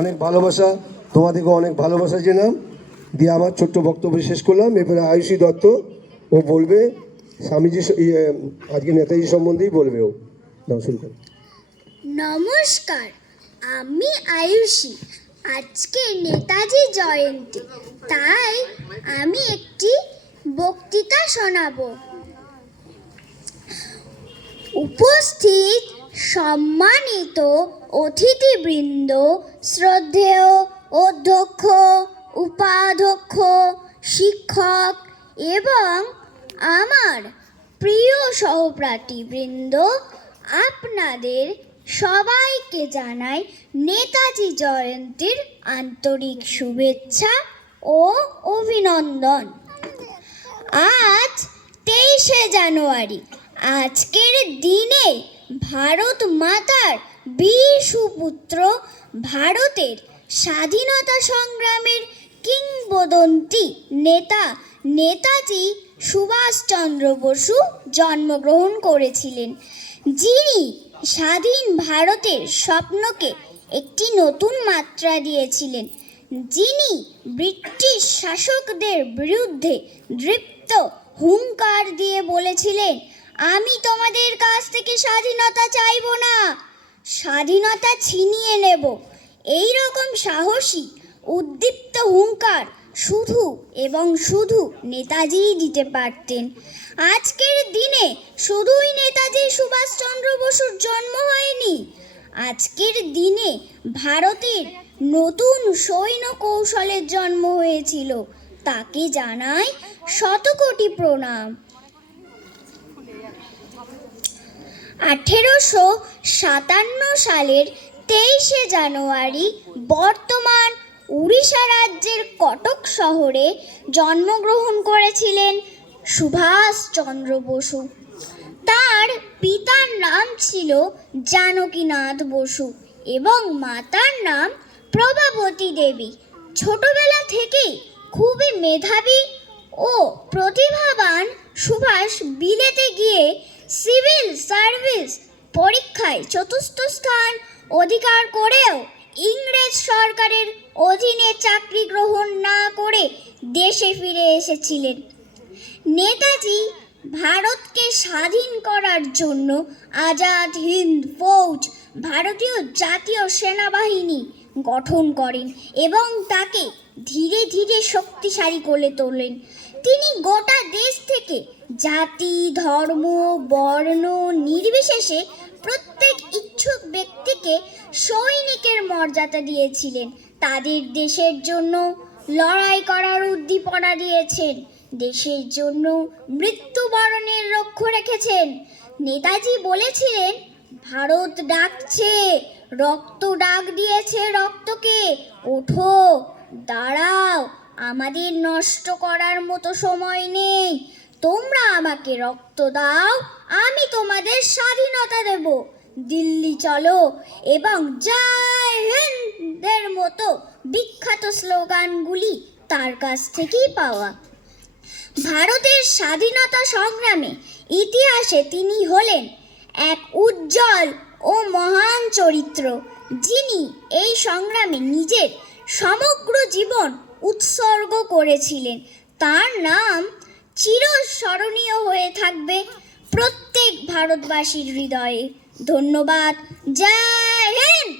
অনেক ভালোবাসা, তোমাদেরকে অনেক ভালোবাসা জানাম দিয়ে আমার ছোট্ট বক্তব্য শেষ করলাম। এরপরে আয়ুষী দত্ত ও বলবে স্বামীজি আজকে নেতাজি সম্বন্ধেই বলবে। ও নাম শুরু করো। নমস্কার, আমি আয়ুষী। আজকে নেতাজি জয়ন্তী, তাই আমি একটি বক্তৃতা শোনাবো। উপস্থিত সম্মানিত অতিথিবৃন্দ, শ্রদ্ধেয় অধ্যক্ষ, উপাধ্যক্ষ, শিক্ষক এবং আমার প্রিয় সহপাঠীবৃন্দ, আপনাদের সবাইকে জানাই নেতাজি জয়ন্তীর আন্তরিক শুভেচ্ছা ও অভিনন্দন। আজ 23শে জানুয়ারি। আজকের দিনে ভারত মাতার বীর সুপুত্র, ভারতের স্বাধীনতা সংগ্রামের কিংবদন্তি নেতা নেতাজি সুভাষচন্দ্র বসু জন্মগ্রহণ করেছিলেন, যিনি স্বাধীন ভারতের স্বপ্নকে একটি নতুন মাত্রা দিয়েছিলেন, যিনি ব্রিটিশ শাসকদের বিরুদ্ধে দৃপ্ত হুঙ্কার দিয়ে বলেছিলেন, আমি তোমাদের কাছ থেকে স্বাধীনতা চাইব না, স্বাধীনতা ছিনিয়ে নেব। এই রকম সাহসী উদ্দীপ্ত হুঙ্কার শুধু এবং শুধু নেতাজিই দিতে পারতেন। আজকের দিনে শুধুই নেতাজি সুভাষচন্দ্র বসুর জন্ম হয়নি, আজকের দিনে ভারতের নতুন সৈন্য কৌশলের জন্ম হয়েছিল। তাকে জানাই শতকোটি প্রণাম। 1857 সালের 23শে জানুয়ারি বর্তমান উড়িষ্যা রাজ্যের কটক শহরে জন্মগ্রহণ করেছিলেন সুভাষচন্দ্র বসু। তার পিতার নাম ছিল জানকীনাথ বসু এবং মাতার নাম প্রভাবতী দেবী। ছোটবেলা থেকেই খুবই মেধাবী ও প্রতিভাবান সুভাষ বিলেতে গিয়ে সিভিল সার্ভিস পরীক্ষায় চতুর্থ স্থান অধিকার করেও ইংরেজ সরকারের অধীনে চাকরি গ্রহণ না করে দেশে ফিরে এসেছিলেন। নেতাজি ভারতকে স্বাধীন করার জন্য আজাদ হিন্দ ফৌজ, ভারতীয় জাতীয় সেনাবাহিনী গঠন করেন এবং তাকে ধীরে ধীরে শক্তিশালী করে তোলেন। তিনি গোটা দেশ থেকে জাতি, ধর্ম, বর্ণ নির্বিশেষে প্রত্যেক ইচ্ছুক ব্যক্তিকে সৈনিকের মর্যাদা দিয়েছিলেন। তাদের দেশের জন্য লড়াই করার উদ্দীপনা দিয়েছেন, দেশের জন্য মৃত্যুবরণের লক্ষ্য রেখেছেন। নেতাজি বলেছিলেন, ভারত ডাকছে, রক্ত ডাক দিয়েছে রক্তকে, ওঠো, দাঁড়াও, আমাদের নষ্ট করার মতো সময় নেই, তোমরা আমাকে রক্ত দাও, আমি তোমাদের স্বাধীনতা দেব, দিল্লি চলো এবং জয় হিন্দের মতো বিখ্যাত স্লোগানগুলি তার কাছ থেকেই পাওয়া। ভারতের স্বাধীনতা সংগ্রামে ইতিহাসে তিনি হলেন এক উজ্জ্বল ও মহান চরিত্র, যিনি এই সংগ্রামে নিজের সমগ্র জীবন উৎসর্গ করেছিলেন। তার নাম চিরস্মরণীয় হয়ে থাকবে প্রত্যেক ভারতবাসীর হৃদয়ে। ধন্যবাদ। জয় হিন্দ।